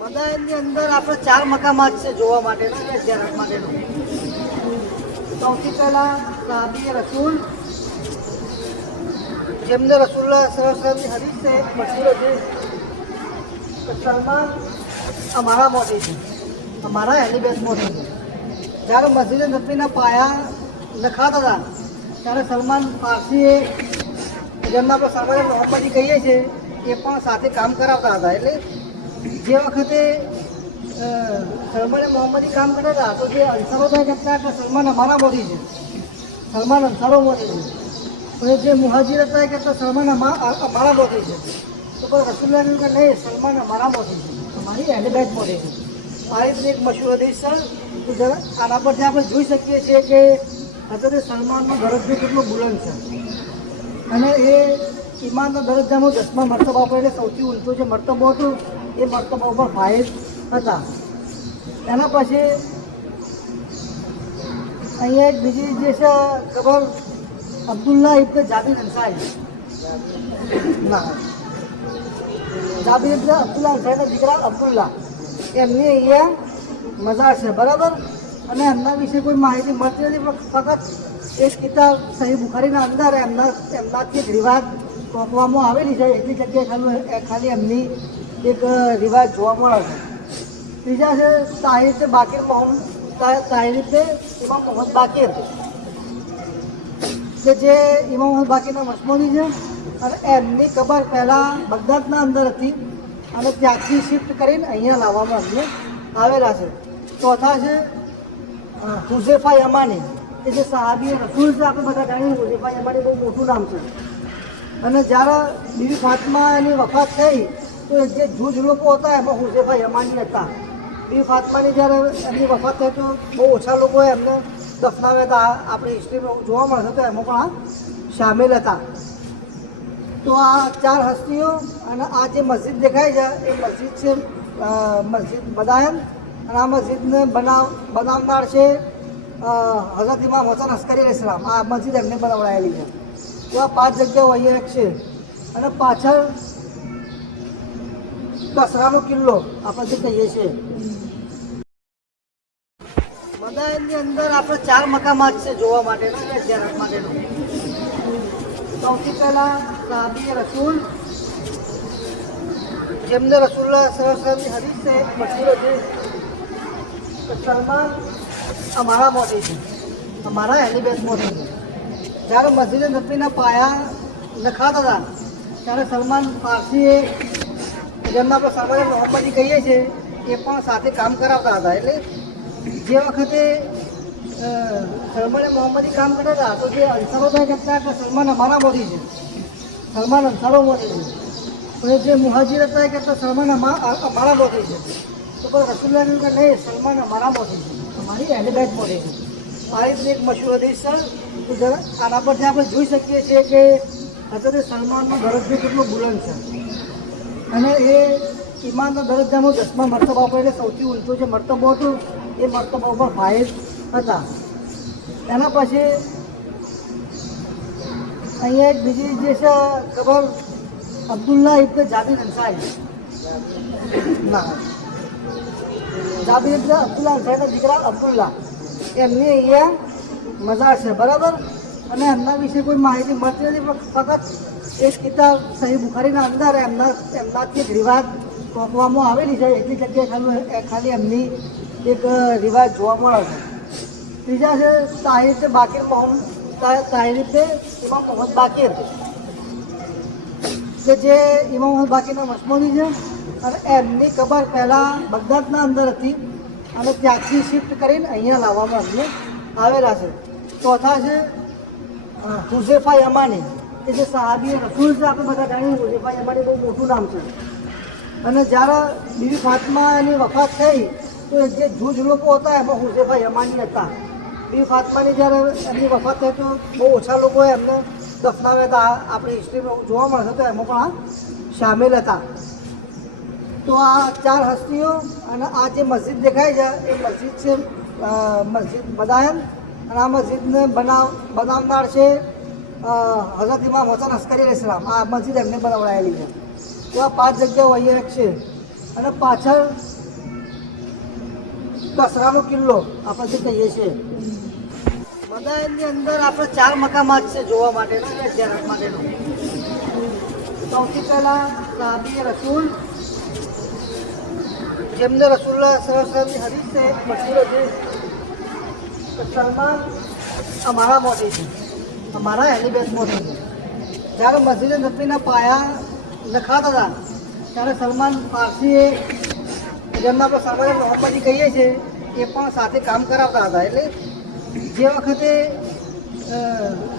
મદાયની અંદર આપણે 4 મકામાત છે જોવા માટેનો અને ઝિયારત માટેનો. સૌથી પહેલા સાહાબી રસૂલ, જેમને રસૂલુલ્લાહ સલ્લલ્લાહુ અલૈહિ વસલ્લમની હદીસ છે મશહૂર છે કે સલમાન અમારા મોટી છે, અમારા અહેલી બેત મોટી છે. જ્યારે મસ્જિદ નબવીના પાયા લખાતા હતા ત્યારે સલમાન ફારસીએ, જેમને આપણે સલમાન મોહમ્મદી કહીએ છીએ, એ પણ સાથે કામ કરાવતા હતા. એટલે જે વખતે સલમાને મોહમ્મદી કામ કરતા હતા તો જે અંસારો થાય કરતા કે સલમાન અમારા મોદી છે, સલમાન અંસારો મોદી છે. અને જે મુહાજીર હતા એ કહેતા સલમાન અમારા મોદી છે. તો પણ રસૂલુલ્લાહ કહ્યું કે નહીં, સલમાન અમારા મોદી છે, અમારી અહેલી બેત મોદી છે. આ રીતની એક મશહૂર હદીસ છે. આના પરથી આપણે જોઈ શકીએ છીએ કે હજરત સલમાનનો દરજ્જો કેટલો બુલંદ છે. અને એ ઈમાનના દરજ્જામાં 10મા મર્તબા પર, એટલે સૌથી ઊંચો જે મર્તબો હતો એ મર્તબા ઉપર ફાઇઝ હતા. એના પછી અહીંયા એક બીજી જે છે ખબર, અબ્દુલ્લાહ ઇબ્ન જાબિર અંસારી, ના જાબિર ઇબ્ન અબ્દુલ્લાહ અંસારીના દીકરા અબ્દુલ્લાહ, એમની અહીંયા મઝાર છે, બરાબર. અને એમના વિશે કોઈ માહિતી મળતી નથી, પણ ફક્ત એક કિતાબ સહી બુખારીના અંદર એમનાથી એક રિવાજ ટોકવામાં આવેલી છે. એટલી જગ્યાએ ખાલી એમની એક રિવાજ જોવા મળે છે. ત્રીજા છે તાહિર બાકીર મોહમ્મદ, તાહિર ઇમામ મોહમ્મદ બાકીર, કે જે ઇમામ મોહમ્મદ બાકીરના મસમોદી છે. અને એમની કબર પહેલાં બગદાદના અંદર હતી અને ત્યાંથી શિફ્ટ કરીને અહીંયા લાવવામાં અમને આવેલા છે. ચોથા છે હુઝેફા યમાની, કે જે સહાબી રસૂલ છે. આપણે બધા જાણીએ હુઝેફા યમાની બહુ મોટું નામ છે. અને જ્યારે બીવી ફાતિમા એની વફાત થઈ તો જે જૂજ લોકો હતા એમાં હુઝેફા યમાની હતા. બીવી ફાતિમાની જ્યારે એમની વફાત થઈ તો બહુ ઓછા લોકોએ એમને દફનાવ્યા હતા. આપણી હિસ્ટ્રીમાં જોવા મળશે તો એમાં પણ આ સામેલ હતા. તો આ 4 હસ્તીઓ. અને આ જે મસ્જિદ દેખાય છે એ મસ્જિદ છે મસ્જિદ બદાયન. અને આ મસ્જિદને બનાવનાર છે હઝરત ઇમામ હસન અસ્કરી અલૈહિસ સલામ. આ મસ્જિદ એમને બનાવડાયેલી છે. તો આ 5 જગ્યાઓ અહીંયા એક છે. અને પાછળ કસરાનો કિલ્લો આપણે જે કહીએ છીએ. મદાયનની અંદર આપણે 4 મકામાત છે જોવા માટેનો અને ઝિયારત માટેનો. સૌથી પહેલા સાહાબી રસૂલ, જેમને રસૂલુલ્લાહ સલ્લલ્લાહુ અલૈહિ વસલ્લમની હદીસ છે મશહૂર છે કે સલમાન અમારા મોદી છે, અમારા અહેલી બેત મોદી છે. જ્યારે મસ્જિદ નબવીના પાયા લખાતા હતા ત્યારે સલમાન ફારસીએ, જેમને આપણે સલમાન મોહમ્મદી કહીએ છીએ, એ પણ સાથે કામ કરાવતા હતા. એટલે જે વખતે સલમાને મોહમ્મદી કામ કરતા હતા તો જે અંસારો થાય કરતા કે સલમાન અમારા મોદી છે, સલમાન અંસારો મોદી છે. અને જે મુહાજીર હતા એ કહેતા સલમાન અમારા મોદી છે. તો પણ રસૂલુલ્લાહ કહ્યું કે નહીં, સલમાન અમારા મોદી છે, અમારી અહેલી બેત મોદી છે. આ રીતની એક મશહૂર હદીસ છે. આના પરથી આપણે જોઈ શકીએ છીએ કે હજરત સલમાનનો દરજ્જો કેટલો બુલંદ છે. અને એ ઈમાનના દરજ્જામાં 10મા મર્તબા પર, એટલે સૌથી ઊંચો જે મર્તબો હતો એ મર્તબા ઉપર ફાઇઝ હતા. એના પછી અહીંયા એક બીજી જે છે ખબર, અબ્દુલ્લાહ ઇબ્ન જાબિર અંસારી, ના જાબિર ઇબ્ન અબ્દુલ્લાહ અંસારીના દીકરા અબ્દુલ્લાહ, એમની અહીંયા મઝાર છે, બરાબર. અને એમના વિશે કોઈ માહિતી મળતી નથી, પણ ફક્ત એક કિતાબ સહી બુખારીના અંદર એમનાથી એક રિવાજ ટોકવામાં આવેલી છે. એટલી જગ્યાએ ખાલી એમની એક રિવાજ જોવા મળે છે. ત્રીજા છે તાહિર બાકીર મોહમ્મદ, તાહિર ઇમામ મોહમ્મદ બાકીર, કે જે ઇમામ મોહમ્મદ બાકીરના મસમોદી છે. અને એમની કબર પહેલાં બગદાદના અંદર હતી અને ત્યાંથી શિફ્ટ કરીને અહીંયા લાવવામાં અમને આવેલા છે. ચોથા છે હુઝેફા યમાની, કે જે સહાબી રસૂલ છે. આપણે બધા જાણીએ હુઝેફા યમાની બહુ મોટું નામ છે. અને જ્યારે બીવી ફાતિમા એની વફાત થઈ તો જે જૂજ લોકો હતા એમાં હુઝેફા યમાની હતા. બીવી ફાતિમાની જ્યારે એમની વફાત થઈ તો બહુ ઓછા લોકોએ એમને દફનાવ્યા હતા. આપણી હિસ્ટ્રીમાં જોવા મળશે તો એમાં પણ આ સામેલ હતા. તો આ 4 હસ્તીઓ. અને આ જે મસ્જિદ દેખાય છે એ મસ્જિદ છે મસ્જિદ બદાયન. અને આ મસ્જિદને બનાવનાર છે હઝરત ઇમામ હસન અસ્કરી અલૈહિસ સલામ. આ મસ્જિદ એમને બનાવડાયેલી છે. તો આ 5 જગ્યાઓ અહીંયા એક છે. અને પાછળ કસરાનો કિલ્લો આપણે જે કહીએ છીએ. મદાયનની અંદર આપણે 4 મકામાત છે જોવા માટેનો અને ઝિયારત માટેનો. સૌથી પહેલાં સાહાબી રસૂલ, જેમને રસૂલુલ્લાહ સલ્લલ્લાહુ અલૈહિ વસલ્લમની હદીસ છે મશહૂર હદીસ કે સલમાન અમારા મોટી છે, અમારા અહેલી બેત મોટી છે. જ્યારે મસ્જિદ નબવીના પાયા નખાતા હતા ત્યારે સલમાન પારસીએ, જેમને આપણે સલમાન મોહમ્મદી કહીએ છીએ, એ પણ સાથે કામ કરાવતા હતા. એટલે જે વખતે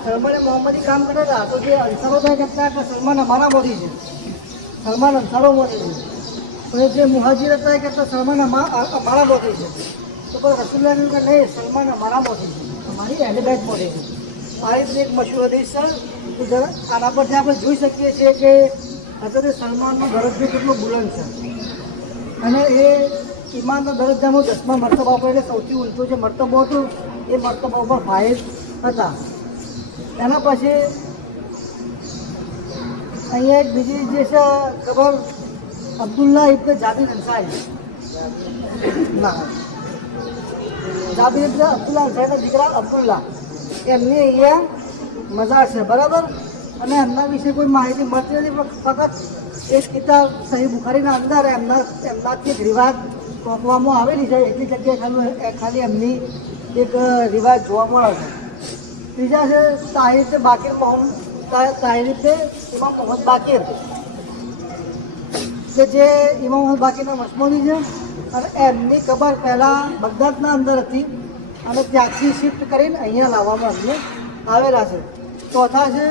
સલમાને મોહમ્મદી કામ કરતા હતા તો જે અંસારો થાય કરતા કે સલમાન અમારા મોદી છે, સલમાન અંસારો મોદી છે. અને જે મુહાજીર હતા એ કહેતા સલમાન અમારા મોદી છે. તો પણ રસૂલુલ્લાહ કહ્યું કે નહીં, સલમાન અમારા મોદી છે, અમારી અહેલી બેત મોદી છે. આ રીતની એક મશહૂર હદીસ છે કે આના પરથી આપણે જોઈ શકીએ છીએ કે હજરત સલમાનનો દરજ્જો કેટલો બુલંદ છે. અને એ ઈમાનના દરજ્જામાં 10મા મર્તબા પર, એટલે સૌથી ઊંચો જે મર્તબો હતો એ મર્તબા ઉપર ફાઇઝ હતા. એના પછી અહીંયા એક બીજી જે છે ખબર, અબ્દુલ્લાહ ઇબ્ન જાબિર અંસારી, ના જાબિર ઇબ્ન અબ્દુલ્લાહ અંસારીના દીકરા અબ્દુલ્લાહ, એમની અહીંયા મઝાર છે, બરાબર. અને એમના વિશે કોઈ માહિતી મળતી નથી, ફક્ત એક કિતાબ સહી બુખારીના અંદર એમનાથી એક રિવાજ ટોકવામાં આવેલી છે. એટલી જગ્યાએ ખાલી એમની એક રિવાજ જોવા મળે છે. ત્રીજા છે તાહિર બાકીર મોહમ્મદ, તાહિર ઇમામ મોહમ્મદ બાકીર, કે જે ઇમામ મોહમ્મદ બાકીરના મસમોદી છે. અને એમની કબર પહેલાં બગદાદના અંદર હતી અને ત્યાંથી શિફ્ટ કરીને અહીંયા લાવવામાં અમને આવેલા છે. ચોથા છે